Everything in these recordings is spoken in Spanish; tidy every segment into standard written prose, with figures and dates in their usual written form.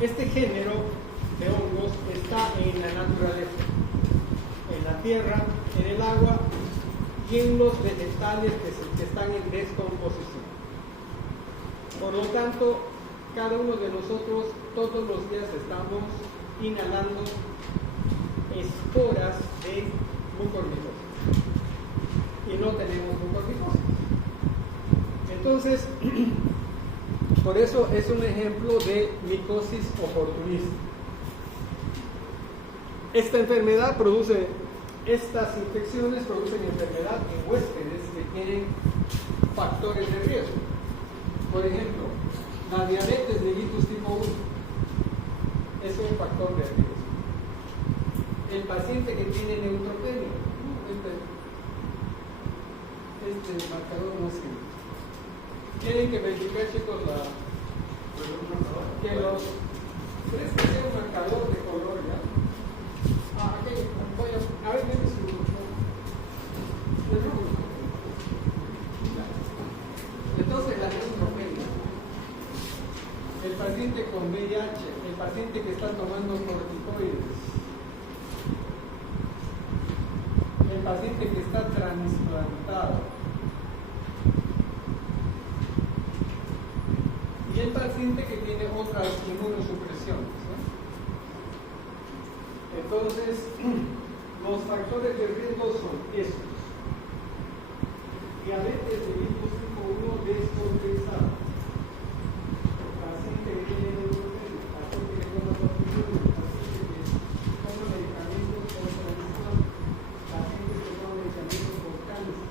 Este género de hongos está en la naturaleza, en la tierra, en el agua y en los vegetales que están en descomposición. Por lo tanto, cada uno de nosotros todos los días estamos inhalando esporas de mucormicosis y no tenemos mucormicosis. Entonces, por eso es un ejemplo de micosis oportunista. Esta enfermedad produce, estas infecciones producen enfermedad en huéspedes que tienen factores de riesgo. Por ejemplo, la diabetes mellitus tipo 1 es un factor de riesgo. El paciente que tiene neutropenia, este marcador no sirve. Tienen que verificar, chicos, que los... ¿Crees que sea un marcador de color ya? Aquí, voy a ver, dime si entonces la neutropenia, el paciente con VIH, el paciente que está tomando corticoides, el paciente que está trasplantado y el paciente que tiene otras inmunosupresiones, ¿no? Entonces, los factores de riesgo son estos: diabetes mellitus tipo 1 descompensada, paciente que tiene neutropenia, paciente que toma corticoides, paciente que toma medicamentos por tradición, paciente que toma medicamentos por cáncer.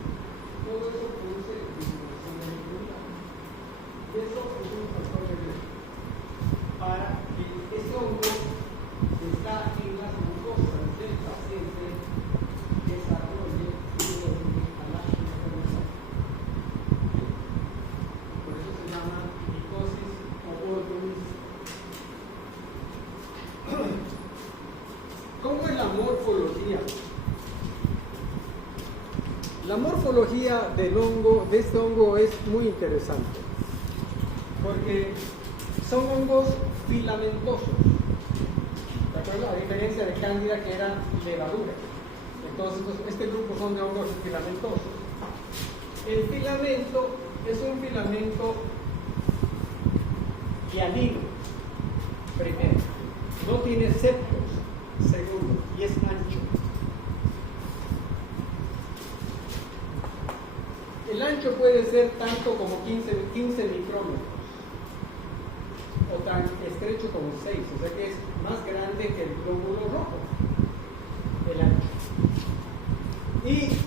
Todo eso produce disminución de la inmunidad. Y eso es un factor de riesgo para que ese hongo que está en las mucosas del paciente desarrolle y llegue a la enfermedad. Por eso se llama micosis oportunista. ¿Cómo es la morfología? La morfología del hongo, de este hongo, es muy interesante, porque son hongos filamentosos, ¿de acuerdo? A diferencia de cándida, que era levadura. Entonces, este grupo son de hongos filamentosos. El filamento es un filamento hialino, primero. No tiene septos, segundo, y es ancho. El ancho puede ser tanto como 15 micrómetros, o tan estrecho como 6, o sea que es más grande que el glóbulo rojo, el ancho. Y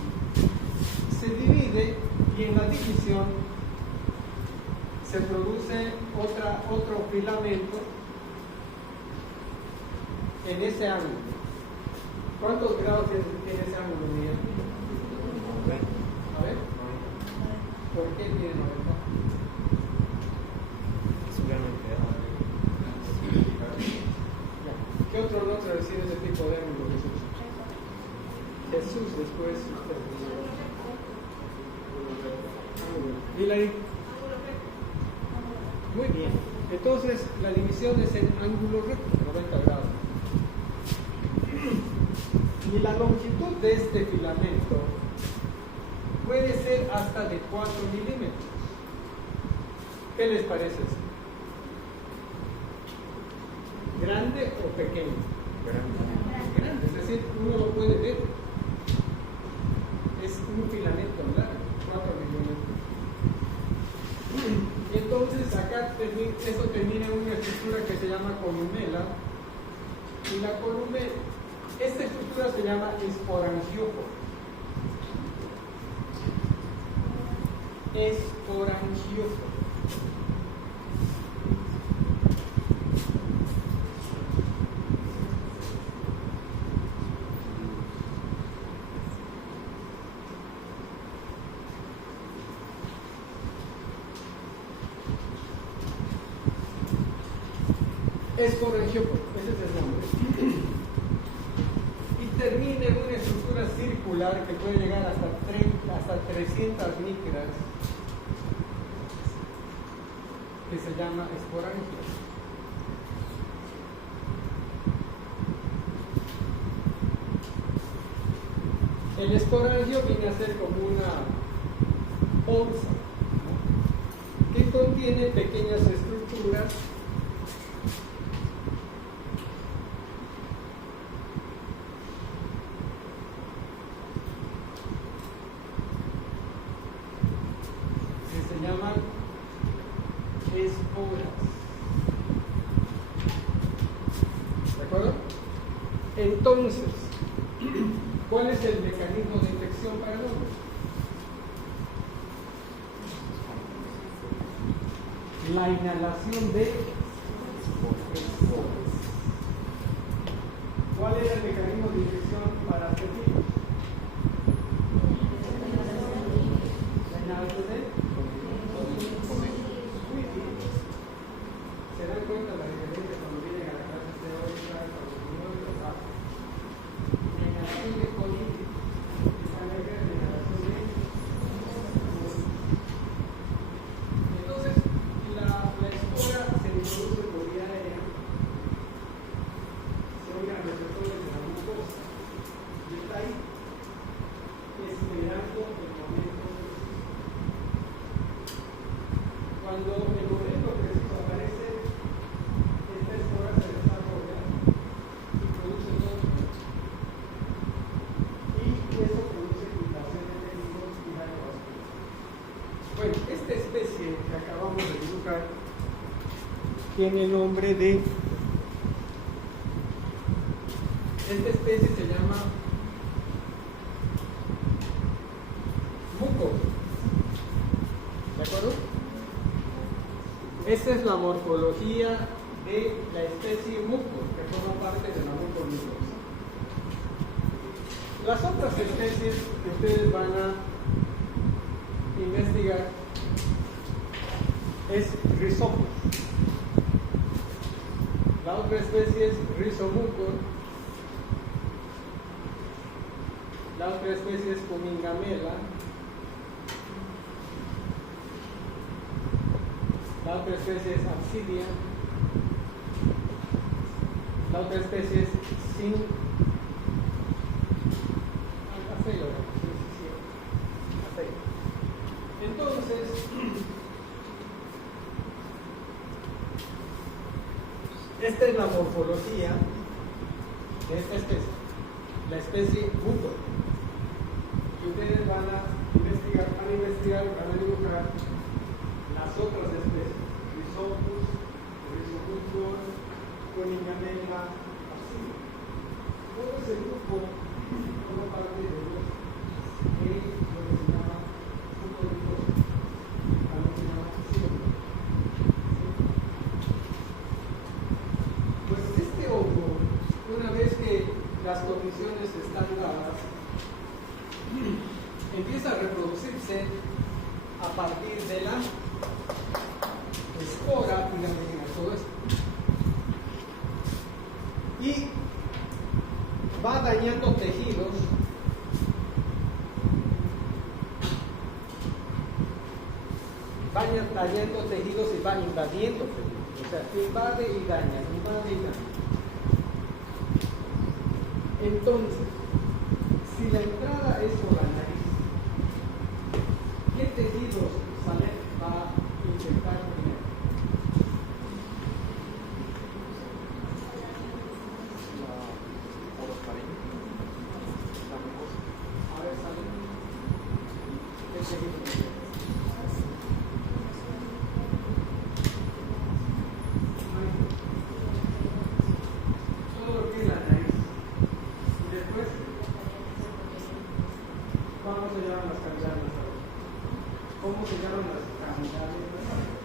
se divide, y en la división se produce otro filamento en ese ángulo. ¿Cuántos grados tiene ese ángulo, Miguel? A ver. ¿Por qué tiene 90? ¿Qué otro nombre recibe ese tipo de ángulo, Jesús? Jesús, después. Dile ahí. Muy bien. Entonces, la división es en ángulo recto, 90 grados. Y la longitud de este filamento puede ser hasta de 4 milímetros. ¿Qué les parece eso? ¿Grande o pequeño? Grande, es decir, uno lo puede ver. Es un filamento largo, 4 milímetros. Y entonces acá eso termina en una estructura que se llama columela. Y la columela, esta estructura se llama esporangióporo. Esporangióporo. Esporangióporo, ese es el nombre. Y termina en una estructura circular que puede llegar hasta 300 micras, que se llama esporangia. El esporangio viene a ser como una bolsa, ¿no?, que contiene pequeñas estructuras que se llaman esporas. ¿De acuerdo? Entonces, ¿cuál es el mecanismo de infección para el hombre? La inhalación de esporas. ¿Cuál era el mecanismo de infección para este virus? La inhalación de ¿se dan cuenta la diferencia cuando vienen a la clase teórica, cuando uno lo sabe? La inhalación de COVID es la inhalación de entonces la espora se introduce por vía aérea, se oigan receptores de la mucosa y está ahí esperando el momento cuando el momento preciso aparece. Esta espora se desarrolla y produce dos, y eso produce irritación de tejidos y daño vascular. Bueno, esta especie que acabamos de dibujar tiene el nombre de, esta especie se llama muco. ¿De acuerdo? Esta es la morfología de la especie muco, que forma parte de la mucormicosa. Las otras especies que ustedes van a investigar es Rhizopus. La otra especie es Rhizomucor. La otra especie es Cumingamela. La otra especie es Absidia. La otra especie es Sin. Entonces, esta es la morfología de esta especie, la especie muco. Y ustedes van a investigar, van a dibujar las otras especies, Rhizopus, Rhizomucor, Cumingamela, así. Todo ese grupo forma parte de los que lo que se llama mucormicosa, también se llama síndrome. Pues este hongo, una vez que las condiciones están dadas, empieza a reproducirse a partir de la espora, y todo esto, y va dañando tejidos y va invadiendo tejidos, o sea, invade y daña. Entonces, si la entrada es por la nariz, ¿qué tejidos va a infectar primero? A ver, sale. ¿Qué tejido primero? Todo lo que es la nariz. Y después, ¿cómo se llaman las cavidades nasales? ¿Cómo se llaman las cavidades nasales?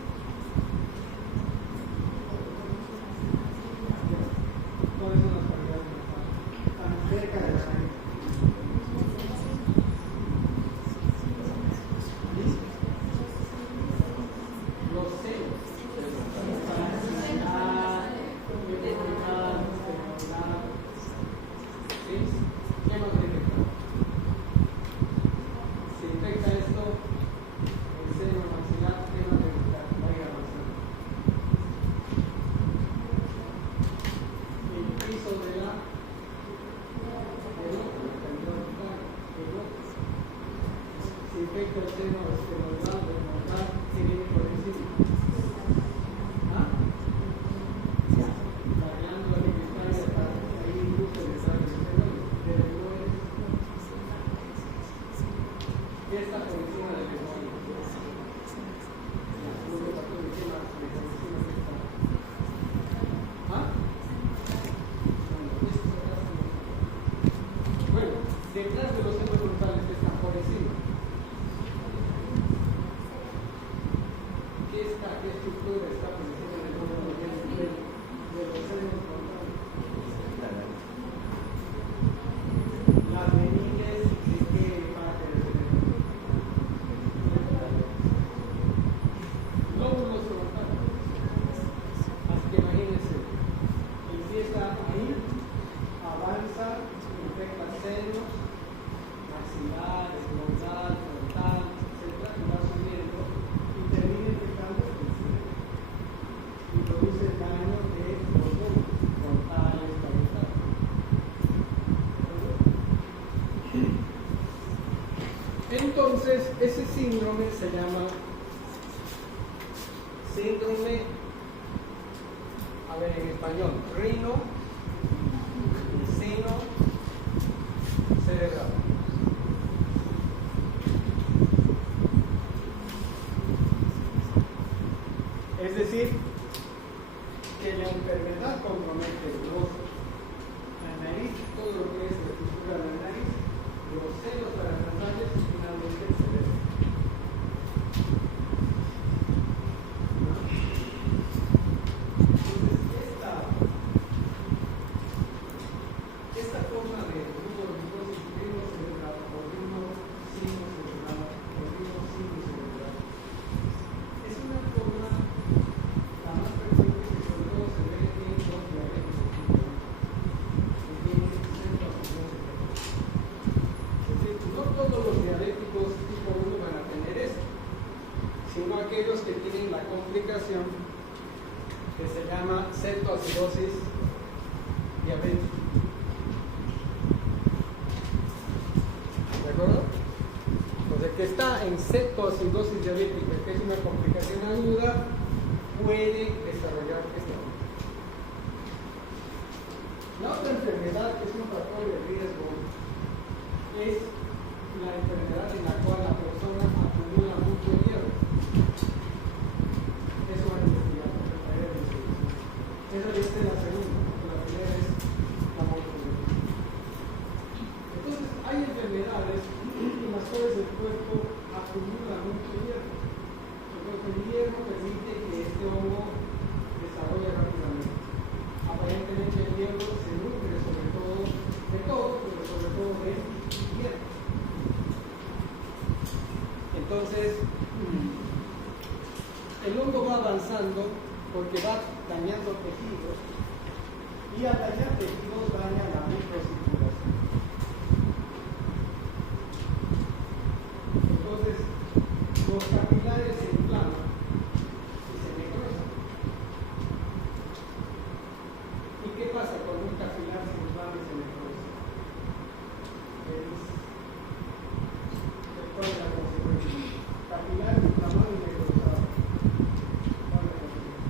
Entonces, ese síndrome se llama síndrome, a ver en español, rino sino cerebral. Es decir, que la enfermedad compromete la nariz, todo lo que es la estructura de la nariz, los senos paranasales y finalmente el cerebro. Entonces, esta forma de ruboricosis, ritmo cerebral, o ritmo sino cerebral, o ritmo sino cerebral, es una forma la más frecuente que sobre todo se ve en los diabéticos que tienen centro acidosis. Es decir, no todos los diabéticos tipo 1 van a tener esto, sino aquellos que tienen la complicación que se llama cetoacidosis diabética. ¿De acuerdo? Pues el que está en cetoacidosis diabética, que es una complicación aguda, puede desarrollar esta. La otra enfermedad que es un factor de riesgo es la enfermedad en la cual la persona acumula mucho hierro. Eso va a investigar. Esa es la segunda. La primera es la mortalidad. Entonces, hay enfermedades en las cuales el cuerpo acumula mucho hierro. Entonces, el hierro permite que este hongo desarrolle rápidamente. Aparentemente, el hierro se nutre sobre todo de todo, pero sobre todo de hierro. Entonces, el hongo va avanzando porque va dañando tejidos y al dañar tejidos daña la microcirculación. Entonces, los capilares se inflaman y se necrosan. ¿Y qué pasa cuando un capilar se inflama y se necrosa? ¿Cuál es la consecuencia? Capilar inflamado y necrosado. ¿Cuál es la consecuencia?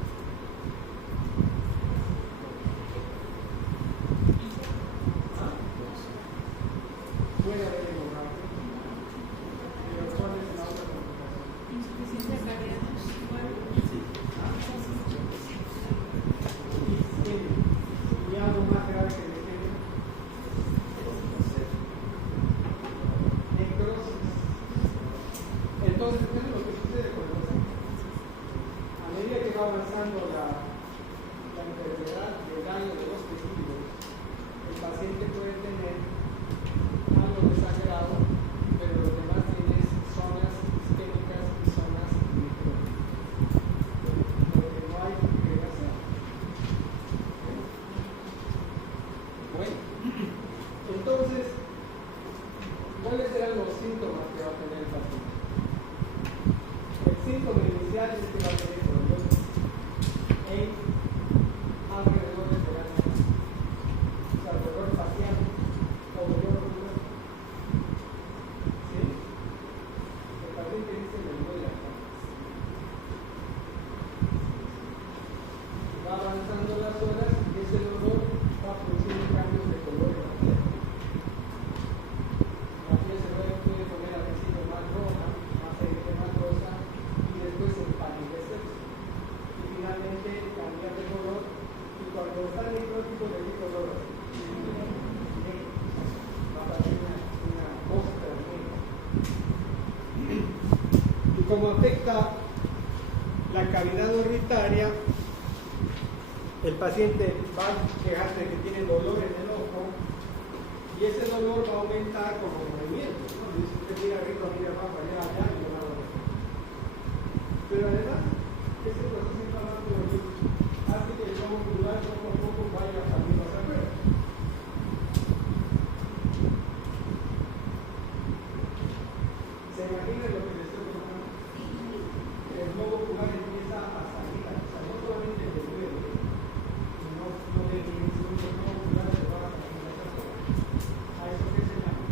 Puede haber hemorragia. Pero ¿cuál es la otra complicación? Insuficiencia cardíaca. Y algo más grave que el isquemia. Necrosis. Entonces, ¿qué es lo que sucede con los ángeles? A medida que va avanzando la enfermedad del daño de los tejidos, el paciente puede tener algo desangrado, pero lo que más tiene es zonas isquémicas y zonas necróticas. Lo que no hay que hacer. Bueno, entonces, ¿cuáles serán los síntomas que va a tener el paciente? El síntoma inicial es que va a tener dolor en alrededores de la nariz, o sea, dolor facial o dolor pulmonar. ¿Sí? El paciente dice me duele la cara. Va avanzando las horas y ese dolor va produciendo cambios de color en la piel. La piel se puede poner al principio más roja, más rosa y después empalidecer. Y finalmente cambiar de color y cuando está necrótico le di color así. Va a pasar una costra negra. Y como afecta la cavidad orbitaria, el paciente va a quejarse de que tiene dolor en el ojo y ese dolor va a aumentar con los movimientos, ¿no? Si usted mira arriba, mira abajo, allá, y le va a doler. Pero además, ese proceso inflamatorio hace que el globo ocular poco a poco vaya saliendo hacia afuera. ¿Se imagina lo que le estoy contando? El globo ocular empieza a salir, o sea, no solamente le duele, no le dice, el globo ocular se va a salir hacia afuera. ¿A eso qué se llama?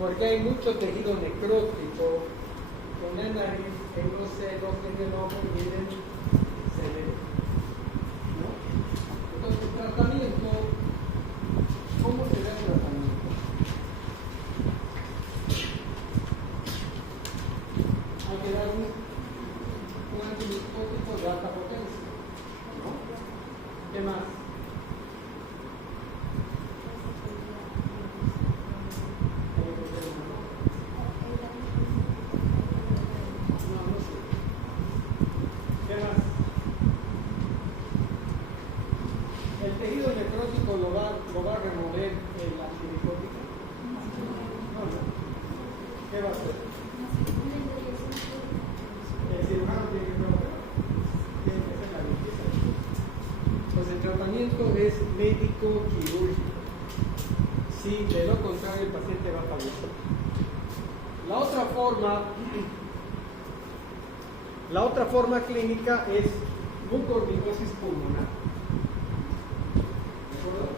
porque hay mucho tejido necrótico con la nariz, en los senos, en el ojo y en el cerebro, ¿no? Entonces, el tratamiento, ¿cómo se da el tratamiento? Hay que dar un antibiótico de alta potencia, ¿no? ¿Qué más? ¿El tejido necrótico lo va a remover el antibiótico? No. ¿Qué va a hacer? El cirujano tiene que remover. Tiene que hacer la limpieza. Pues el tratamiento es médico-quirúrgico. Si de lo contrario el paciente va a fallecer. La otra forma clínica es mucormicosis pulmonar. ¿De acuerdo?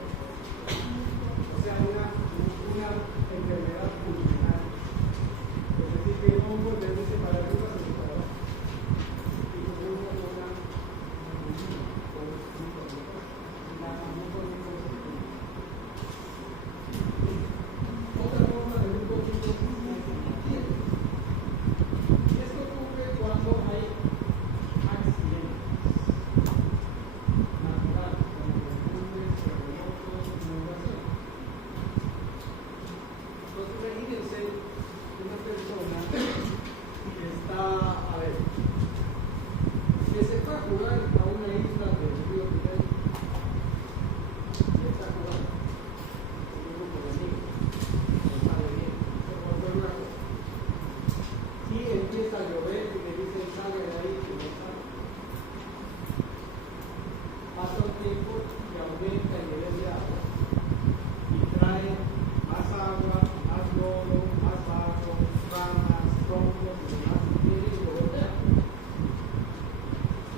O sea, una enfermedad pulmonar. Es decir, que el hongo debe ser para arriba y para abajo. Y como una otra forma de mucormicosis es en la piel. Y esto ocurre cuando hay accidentes naturales, como derrumbes, terremotos, inundaciones. Entonces, imagínense una persona que está, a ver, que se va a jugar a una isla del río Miguel, y está jugando con un grupo de amigos, no sabe bien, se volvió una cosa. Y empieza a llover y le dicen sale de ahí y no sale. Pasa un tiempo y aumenta el nivel de agua y trae más agua, más lodo, más barro, ramas, troncos y demás y tiene que golpear.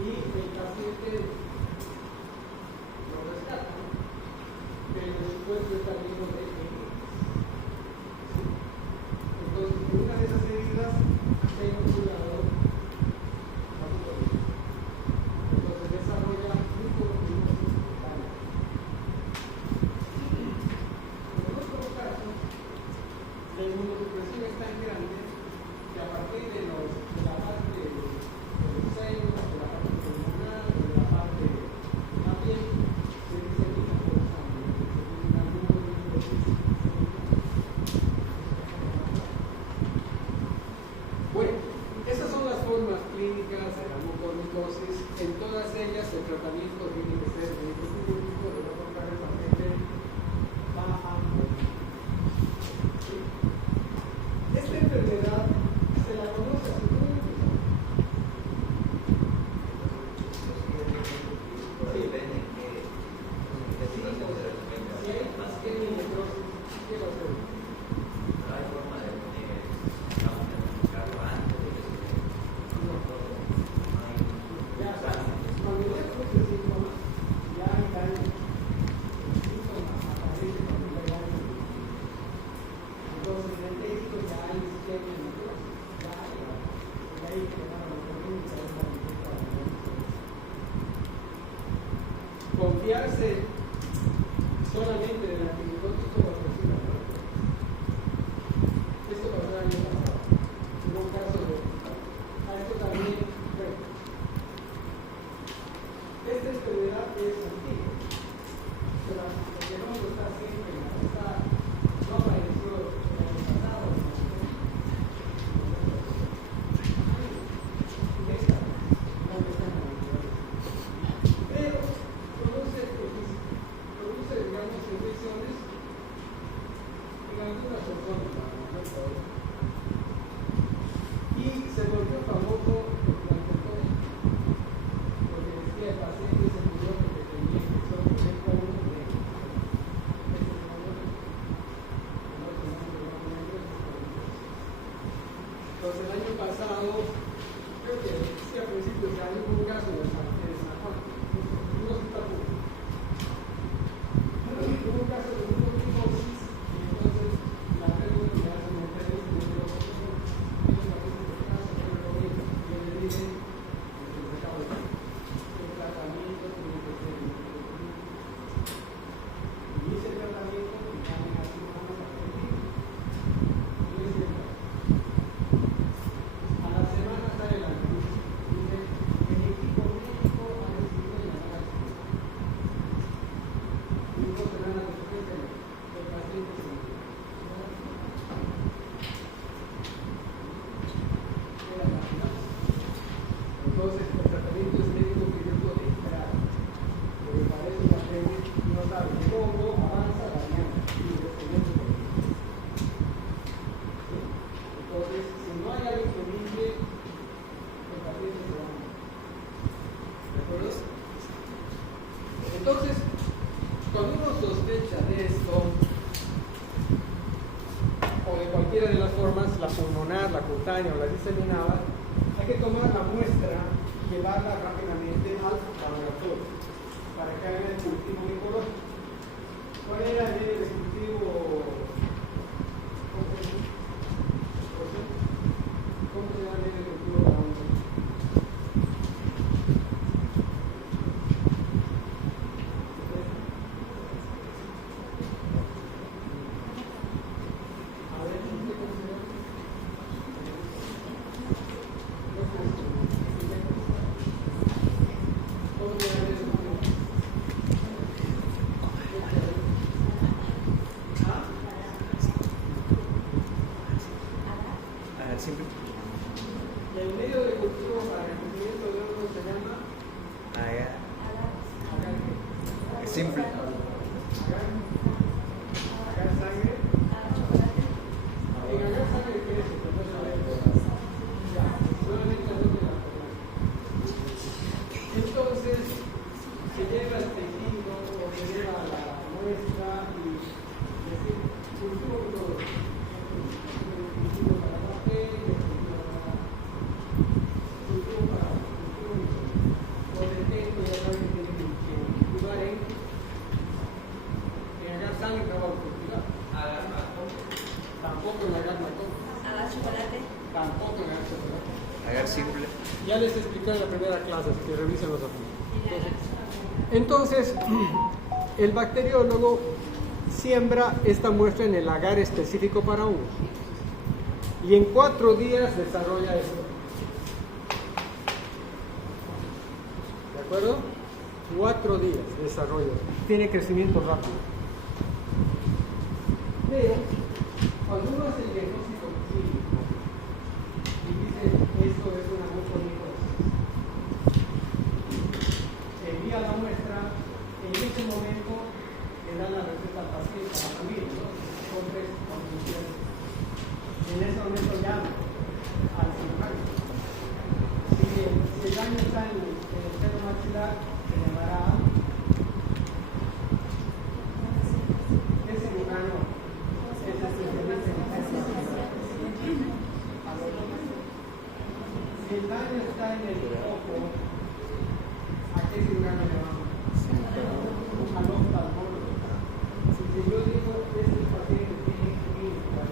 Y el paciente lo rescata, pero el cuerpo está lleno de heridas. ¿Sí? Entonces, en una de esas heridas hay un cuidador patológico. Entonces desarrolla mucormicosis cutánea. En otros casos, la inmunosupresión es tan grande que a partir de la parte de los senos, de la parte pulmonar, de la parte de la piel, se disemina por sangre, se disemina mucormicosis. Bueno, esas son las formas clínicas de la mucormicosis. En todas ellas el tratamiento tiene que ser médico-quirúrgico, de lo contrario el paciente va a morir. ¿Sí? Esta enfermedad se la conoce a su nombre. Si hay isquemia y necrosis, ¿qué va a hacer? Cuando ya produce síntomas, ya hay daño. Los síntomas aparecen cuando ya hay daño. Entonces, en el tejido ya hay isquemia y necrosis. Ya hay daño. Y ahí que le van a los caminos a esta limpieza. Confiarse solamente en el antibiótico va a producir la muerte. Esto pasó el año pasado. Hubo un caso de a esto también, bueno, esta enfermedad es antigua, pero el fenómeno está siempre en la pasada, no apareció el año pasado, pero produce, digamos, infecciones en algunas personas, y se volvió famoso durante todo esto, porque decía el paciente se murió porque tenía infección directa a uno de ellos. Entonces el año pasado, creo que sí, a principios de año hubo un caso de San Juan, no se está público. Hubo un caso de mucormicosis y entonces la red mundial se o de cualquiera de las formas, la pulmonar, la cutánea o la diseminada, hay que tomar la muestra, llevarla rápidamente al laboratorio para que hagan el cultivo micológico. ¿Cuál era el cultivo? ¿Cómo se llama el cultivo de la onda? Simple. Y el medio de cultivo para el crecimiento de hongo se llama Agar. agar. Es simple. Agar sangre. En agar sangre crece, pero no sabe. Ya, solamente la doble la forma. Entonces, se lleva el tejido o se lleva la muestra y decir, cultivo todo. Cultivo para papel, cultivo para o detecto, ya saben que tienen que cultivar en agar sangre no va a cultivar. Tampoco en agar matón. Agar chocolate. Tampoco en agar chocolate. Agar simple. Ya les expliqué en la primera clase, así que revisen los apuntes. Entonces, el bacteriólogo siembra esta muestra en el agar específico para hongos. Y en 4 días desarrolla esto. ¿De acuerdo? 4 días desarrolla. Tiene crecimiento rápido. Pero, cuando uno hace el diagnóstico clínico y dice esto es una mucormicosis, envía la muestra, en ese momento le dan la receta al paciente, a la familia, ¿no? Son 3 condiciones. En ese momento llama al cirujano. Si el daño está en el seno maxilar, se llamará el cirujano, es especialista en el seno maxilar. Si el daño está en el ojo, ¿a qué cirujano le llamamos? Al oftalmólogo. Si yo digo, este paciente tiene clínica,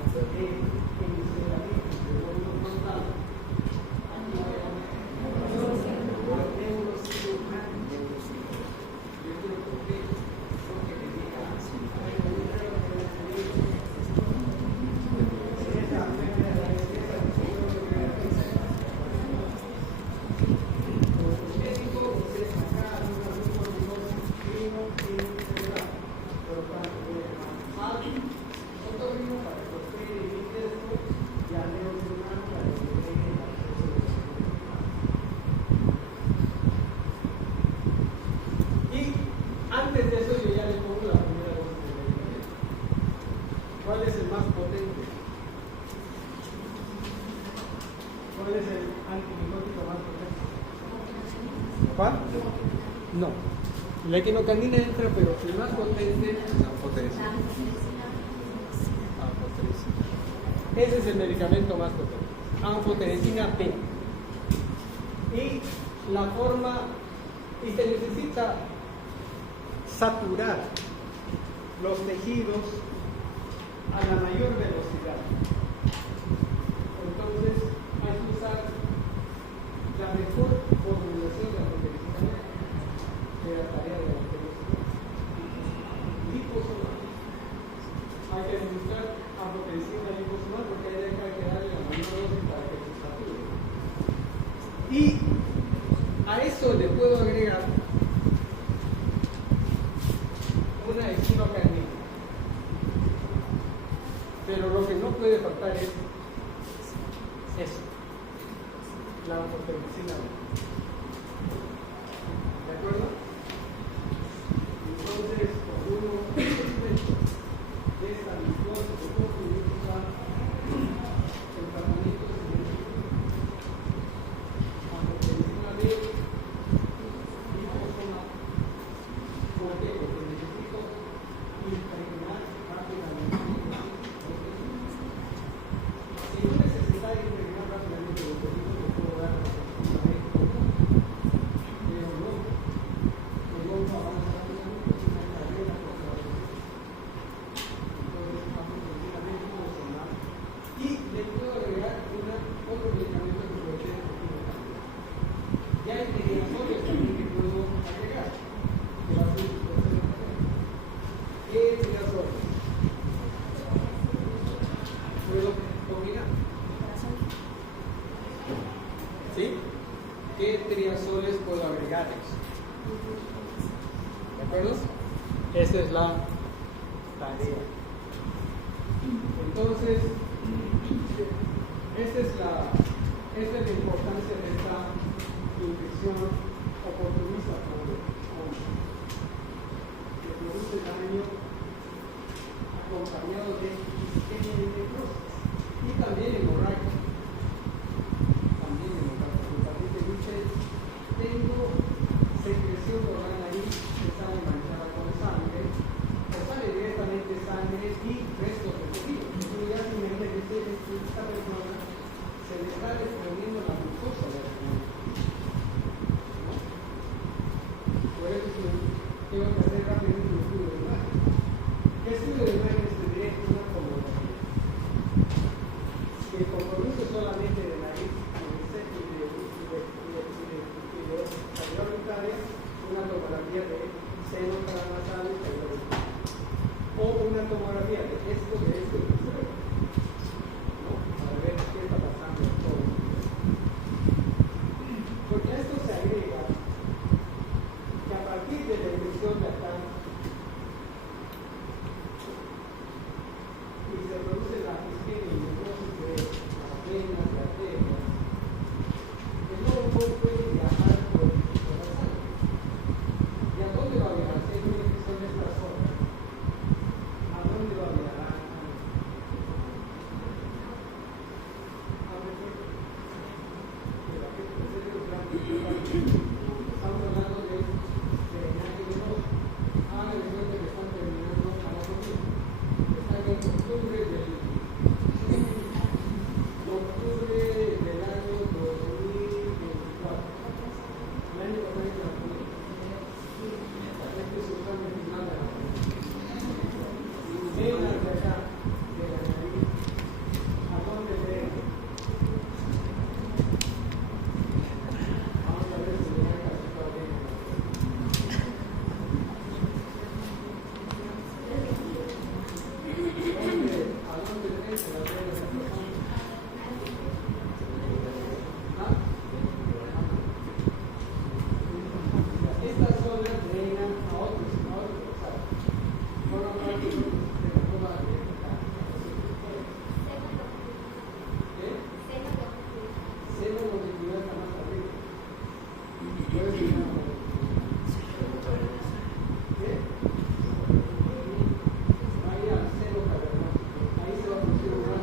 antes de eso yo ya le pongo la primera dosis de medicamento. ¿Cuál es el más potente? ¿Cuál es el antimicótico más potente? ¿Cuál? No. La equinocanina entra, pero el más potente es Anfotericina. ese es el medicamento más potente. Anfotericina B. Y la forma, y se necesita saturar los tejidos a la mayor velocidad. Entonces hay que usar la mejor formulación de la anfotericina de la tarea de la velocidad. Liposomal. Hay que administrar anfotericina liposomal porque hay que darle la mayor dosis para que se sature. Y a eso le puedo agregar una equinocanina. Pero lo que no puede faltar es eso, la anfotericina. ¿De acuerdo? Entonces, cuando uno sospecha de esta viscosa que usa el tratamiento anfotericina B, liposomal. ¿Por qué? Porque necesito impregnar rápidamente ¿Puedo combinar? ¿Sí? ¿Qué triazoles puedo agregarles? ¿De acuerdo? Esta es la tarea. Entonces, esta es la importancia de esta infección oportunista que produce daño acompañado de isquemia y necrosis y también hemorragia. El paciente dice: tengo secreción de orina ahí que sale manchada con sangre, o sale directamente sangre y restos de tejido. Entonces ya se me dice que esta persona se le está desprendiendo la glucosa de la sangre. ¿No? Por eso tengo que hacer rápidamente un estudio de imagen. ¿Qué estudio de imagen es directo? Una tomografía. Que compromiso solamente de nariz y de cavidad urinaria, una tomografía de seno paranasal y cavidad urinaria. O una tomografía de esto y de esto, ¿no? Para ver qué está pasando en todo el mundo. Porque a esto se agrega que a partir de la infección de acá y se produce la isquemia y necrosis de las venas, de arterias, el hongo puede viajar por la sangre. ¿Y a dónde va a viajar? Si hay una infección de esta zona, ¿a dónde va a viajar? Estamos hablando de drenaje venoso. Hagan de cuenta que están terminando anatomía. Están en octubre del año 2024. El año pasado es anatomía. Este es un examen final de anatomía. Venas de acá, de la nariz, ¿a dónde drenan? Vamos a ver si le dan casi todavía. ¿A dónde drena se las venas de la persona? ¿Ah? Estas zonas drenan a otros lugares. Bueno, no hay que de la toma directa. ¿Qué? Seno longitudinal está más arriba. Puedes mirar a ¿qué? Ahí al seno cavernoso. Ahí se va a producir un gran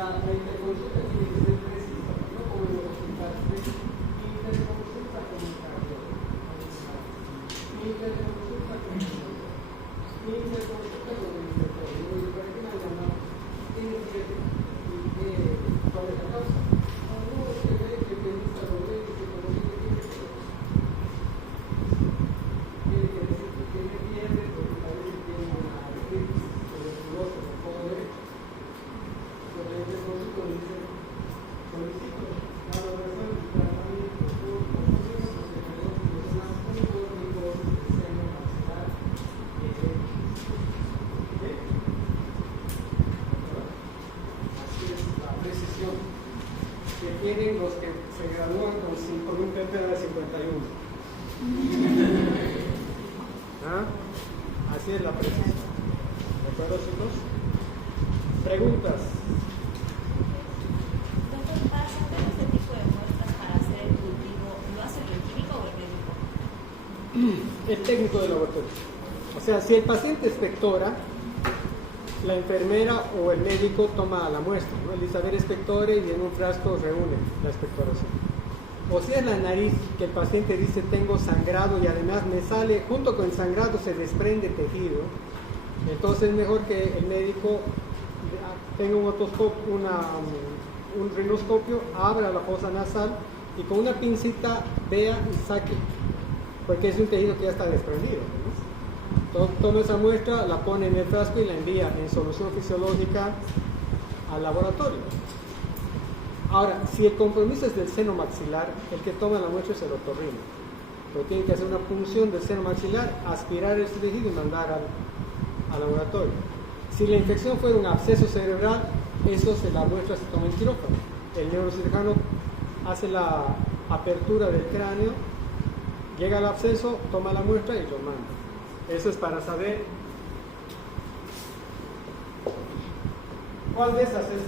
la interconsulta tiene que ser precisa, no como en los hospitales. Interconsulta con el cardiólogo, interconsulta con el médico, interconsulta con el infectólogo. ¿Para qué me llaman? Tiene que ver cuál es la causa. Cuando uno se ve que piensa los médicos y como dice que tiene que decir que tiene fiebre porque parece que tiene una artritis tuberculosa en el codo derecho. Entonces el interconsulta le dice, solicito la valoración del tratamiento por confusiones porque tenemos personas muy crónicos del seno maxilar Así es la precisión que tienen los que se gradúan con un PPA de 51. ¿Ah? Así es la precisión. ¿De acuerdo, chicos? Preguntas. Doctor, para saber este tipo de muestras para hacer el cultivo, ¿lo hace el bioquímico o el médico? El técnico de laboratorio. O sea, si el paciente expectora, la enfermera o el médico toma la muestra, ¿no? El Isabel expectore y en un frasco reúne la expectoración. O si es la nariz, que el paciente dice tengo sangrado y además me sale, junto con el sangrado se desprende tejido, entonces es mejor que el médico tenga un rinoscopio, abra la fosa nasal y con una pincita vea y saque, porque es un tejido que ya está desprendido, ¿no? Toma esa muestra, la pone en el frasco y la envía en solución fisiológica al laboratorio. Ahora, si el compromiso es del seno maxilar, el que toma la muestra es el otorrino. Pero tiene que hacer una punción del seno maxilar, aspirar este tejido y mandar al laboratorio. Si la infección fue un absceso cerebral, la muestra se toma en quirófano. El neurocirujano hace la apertura del cráneo, llega al absceso, toma la muestra y lo manda. Eso es para saber cuál de esas es